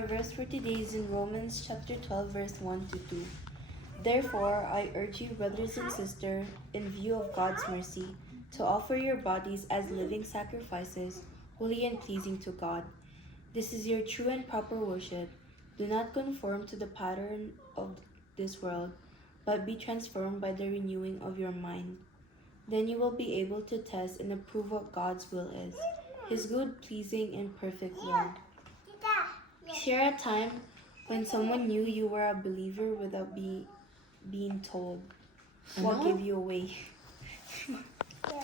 Our verse for today is in Romans chapter 12, verse 1 to 2. Therefore, I urge you, brothers and sisters, in view of God's mercy, to offer your bodies as living sacrifices, holy and pleasing to God. This is your true and proper worship. Do not conform to the pattern of this world, but be transformed by the renewing of your mind. Then you will be able to test and approve what God's will is, His good, pleasing, and perfect will. Share a time when someone knew you were a believer without being told. What gave you away?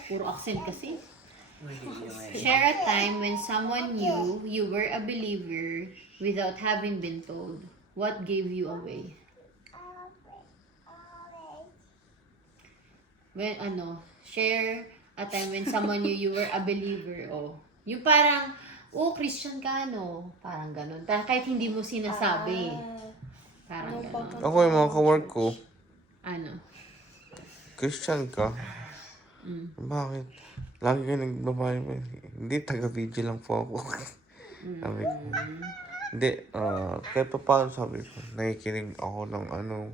Puro accent kasi. Share a time when someone knew you were a believer without having been told. What gave you away? Share a time when someone knew you were a believer. Yung parang, Christian ka, no? Parang ganun. Kahit hindi mo sinasabi. Parang ganun. Ako yung mga kawork ko, Ano? Christian ka. Bakit? Lagi ka nagbabayo. Hindi, taga-video lang po ako. Sabi ko. Hindi, kahit pa paano sabi ko, nakikinig ako ng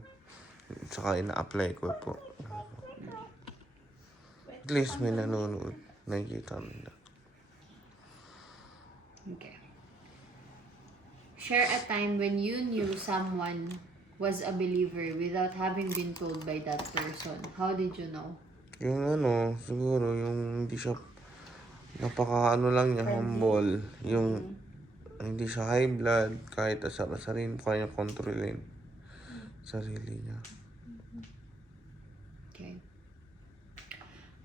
saka ina-apply ko po. At least may nanonood, nakikita nila. Okay. Share a time when you knew someone was a believer without having been told by that person. How did you know? Yung siguro, yung hindi siya, lang niya, humble. Yung, hindi siya high blood, kahit asarin, kaya niya kontrolin sarili niya. Okay.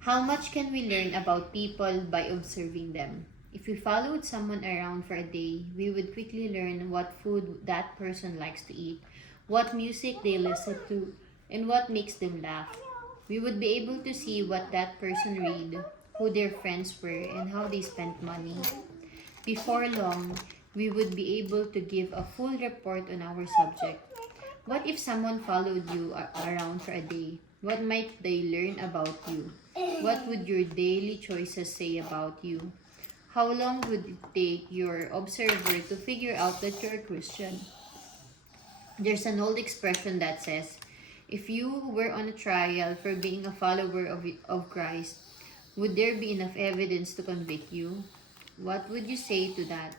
How much can we learn about people by observing them? If we followed someone around for a day, we would quickly learn what food that person likes to eat, what music they listen to, and what makes them laugh. We would be able to see what that person read, who their friends were, and how they spent money. Before long, we would be able to give a full report on our subject. What if someone followed you around for a day? What might they learn about you? What would your daily choices say about you? How long would it take your observer to figure out that you're a Christian? There's an old expression that says, if you were on a trial for being a follower of Christ, would there be enough evidence to convict you? What would you say to that?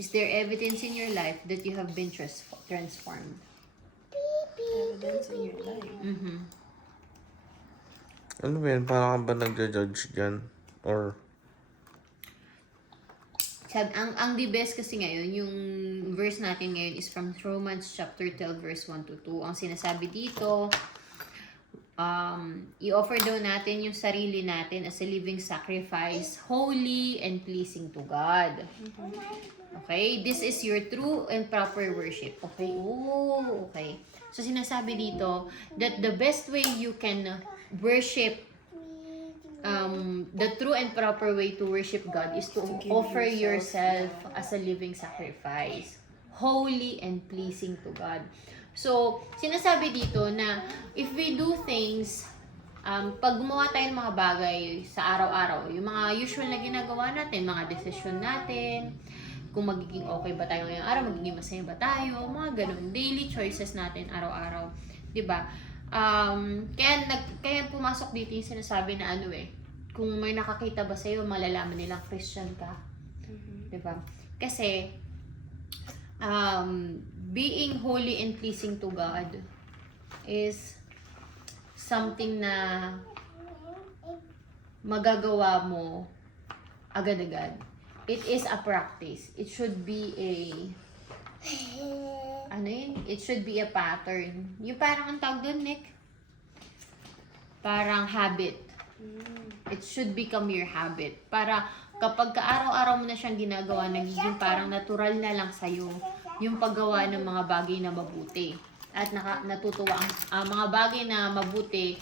Is there evidence in your life that you have been transformed? Evidence in your life. Ano ba yan? Parang ka ba nagja-judge dyan? Or, Ang the best kasi ngayon, yung verse natin ngayon is from Romans chapter 12 verse 1 to 2. Ang sinasabi dito, i-offer daw natin yung sarili natin as a living sacrifice, holy and pleasing to God. Okay? This is your true and proper worship. Okay? Okay. So sinasabi dito that the best way you can worship, the true and proper way to worship God is to offer yourself as a living sacrifice, holy and pleasing to God. So, sinasabi dito na if we do things, pag gumawa tayo ng mga bagay sa araw-araw, yung mga usual na ginagawa natin, mga desisyon natin, kung magiging okay ba tayo ngayong araw, magiging masaya ba tayo, mga ganun, daily choices natin araw-araw, 'di ba? Kaya pumasok dito yung sinasabi na kung may nakakita ba sa'yo, malalaman nilang Christian ka. Diba? Kasi, being holy and pleasing to God is something na magagawa mo agad-agad. It is a practice. It should be it should be a pattern. Yung parang ang tawag doon, Nick? Parang habit. It should become your habit. Para kapag araw-araw mo na siyang ginagawa, nagiging parang natural na lang sa'yo yung paggawa ng mga bagay na mabuti. At natutuwa ang mga bagay na mabuti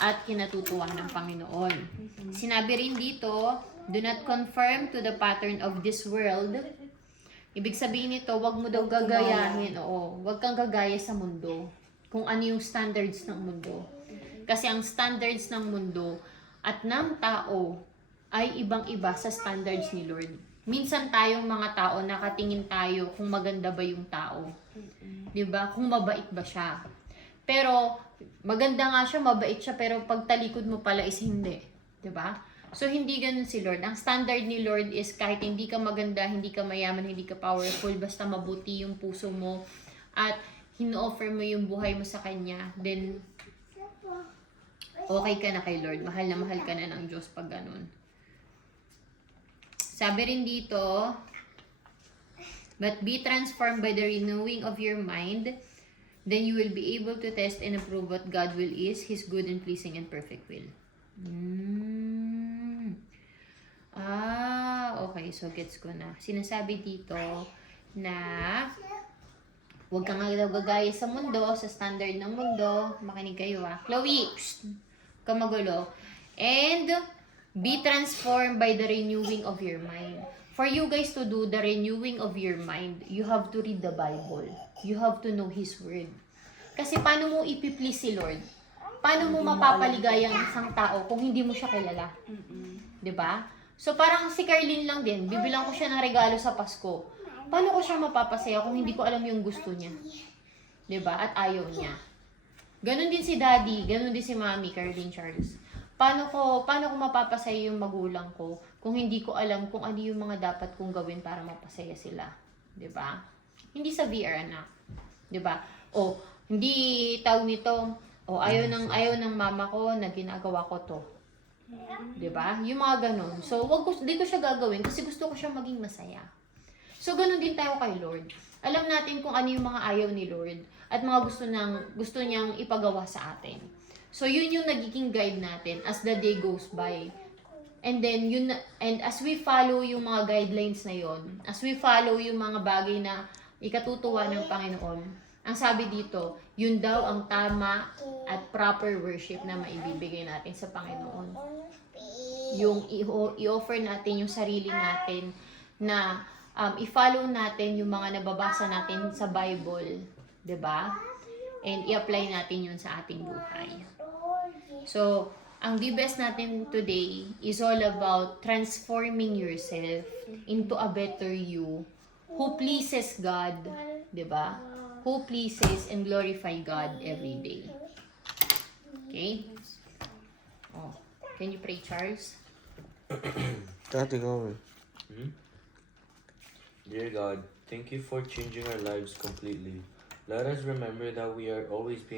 at kinatutuwa ng Panginoon. Sinabi rin dito, do not conform to the pattern of this world. Ibig sabihin nito, wag mo daw gagayahin. Wag kang gagaya sa mundo. Kung ano yung standards ng mundo. Kasi ang standards ng mundo at ng tao ay ibang-iba sa standards ni Lord. Minsan tayong mga tao, nakatingin tayo kung maganda ba yung tao. 'Di ba? Kung mabait ba siya. Pero, maganda nga siya, mabait siya, pero pagtalikod mo pala is hindi. 'Di ba? So, hindi ganun si Lord. Ang standard ni Lord is kahit hindi ka maganda, hindi ka mayaman, hindi ka powerful, basta mabuti yung puso mo at hino-offer mo yung buhay mo sa Kanya, then okay ka na kay Lord. Mahal na mahal ka na ng Diyos pag ganun. Sabi rin dito, but be transformed by the renewing of your mind, then you will be able to test and approve what God will is, His good and pleasing and perfect will. Okay. So gets ko na. Sinasabi dito na huwag kang gagaya sa mundo, sa standard ng mundo. Makinig kayo Chloe, ka magulo. And be transformed by the renewing of your mind. For you guys to do the renewing of your mind, you have to read the Bible. You have to know His Word. Kasi paano mo ipiplease si Lord? Paano mo mapapaligaya ang isang tao kung hindi mo siya kilala? 'Di ba? So parang si Carlene lang din, bibilang ko siya ng regalo sa Pasko. Paano ko siya mapapasaya kung hindi ko alam yung gusto niya? 'Di ba? At ayaw niya. Ganon din si Daddy, ganon din si Mommy, Carlene Charles. Paano ko mapapasaya yung magulang ko kung hindi ko alam kung ano yung mga dapat kong gawin para mapasaya sila? 'Di ba? Hindi sa VR anak. 'Di ba? O hindi tawag nito, ayaw ng mama ko na ginagawa ko to. 'Di ba? Yung mga ganun. So, di ko siya gagawin kasi gusto ko siya maging masaya. So, ganun din tayo kay Lord. Alam natin kung ano yung mga ayaw ni Lord at mga gusto niyang ipagawa sa atin. So, yun yung nagiging guide natin as the day goes by. And then, as we follow yung mga guidelines na yon, as we follow yung mga bagay na ikatutuwa ng Panginoon, ang sabi dito, yun daw ang tama at proper worship na maibibigay natin sa Panginoon. Yung i-offer natin yung sarili natin na i-follow natin yung mga nababasa natin sa Bible, 'di ba? And i-apply natin yun sa ating buhay. So, ang D-Best natin today is all about transforming yourself into a better you who pleases God, 'di ba? Who pleases and glorify God every day. Okay? Can you pray, Charles? Dati ko Dear God, thank you for changing our lives completely. Let us remember that we are always being